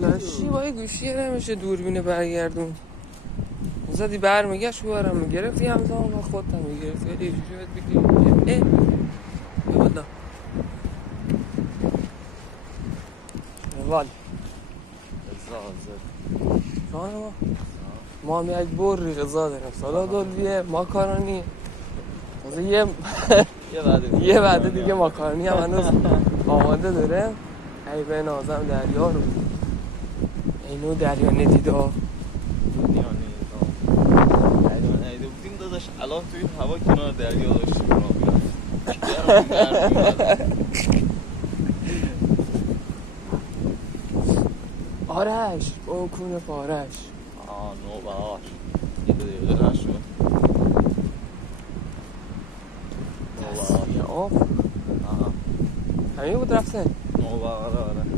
لاشی با یه گوشیه نمیشه دوربینه برگردون زدی برمیگشت بارم میگرفتی همزمان با خودت هم میگرفتی ولی اینجوری باید بگیری والا وال شما ما هم یک بوری غذا داریم سالا دلویه ماکارونی تازه یه وعده دیگه ماکارونی هم هنوز آماده داره ای به نازم دریا رو اینو دریا ندیده بودیم داداش الان توی هوا کنار دریا داشتیم را آرش او کونه پارش نوبهار یه دقیقه نشد تصفیه آب همین بود رفتن نوبهار آره